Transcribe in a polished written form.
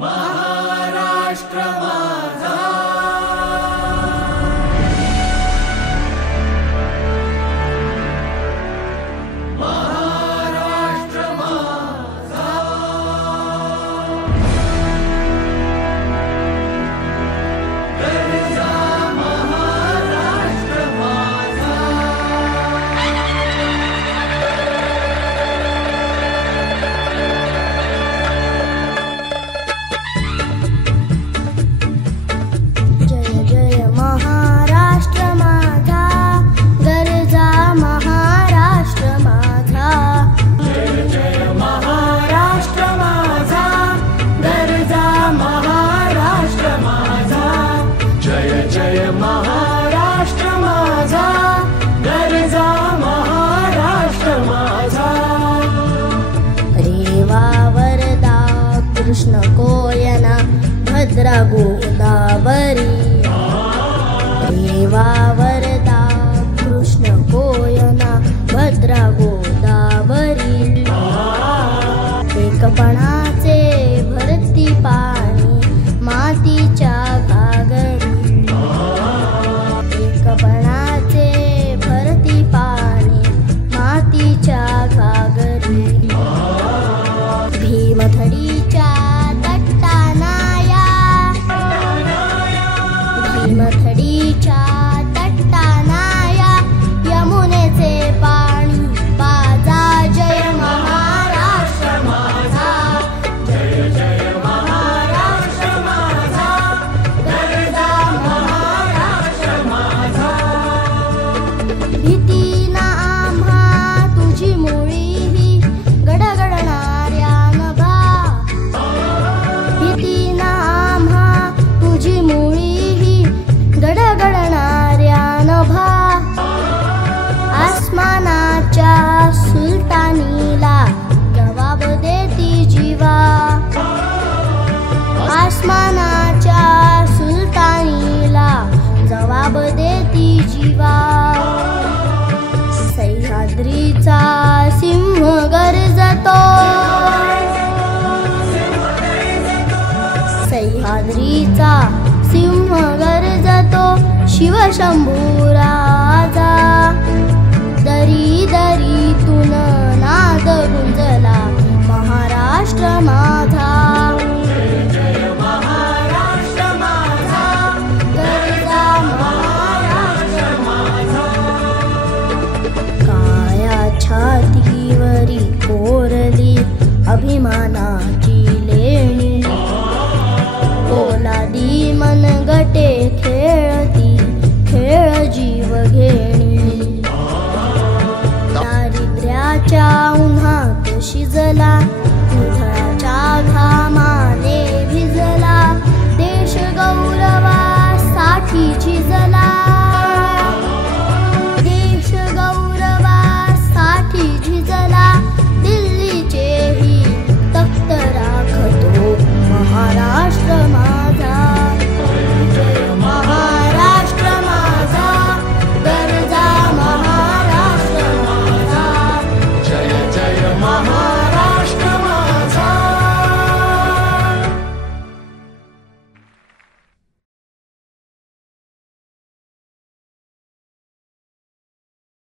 महाराष्ट्र माझा, महाराष्ट्र माझा, गरजा महाराष्ट्र माझा. जय जय महाराष्ट्र माझा, गरजा महाराष्ट्र माझा. जय जय महाराष्ट्र माझा, गरजा महाराष्ट्र माझा. जय जय महाराष्ट्र माझा, गरजा महाराष्ट्र माझा. रेवा वरदा कृष्ण कोयना भद्रा गोदावरी. रेवा वरदा कृष्ण कोयना भद्रा गोदावरी. एकपणाचे भरती पाणी मातीच्या घागरी. एकपणाचे भरती पाणी मातीच्या घागरी. भीमथडीच्या तट्टानाया, भीमथडीच्या तट्टानाया यमुनेचे पाणी पाजा. जय महाराष्ट्र माझा, जय जय महाराष्ट्र माझा, गरजा महाराष्ट्र माझा. भीती ना आम्हा तुझी मुळी ही गडगडणाऱ्या नभा. भीती ना आम्हा तुझी मुळी ही गडगडणाऱ्या नभा. आसमानाच्या सुलतानीला जवाब देती जीवा. आसमानाच्या सुलतानीला जवाब देती जीवा. सह्याद्रीचा सिंह गर्जतो, सह्याद्रीचा सिंह गर्जतो शिवशंभू राजा. दरी दरीतून नाद गुंजला महाराष्ट्र माझा. जय महाराष्ट्र माझा, गरजा महाराष्ट्र माझा. काया छातीवरी कोरली अभिमानाची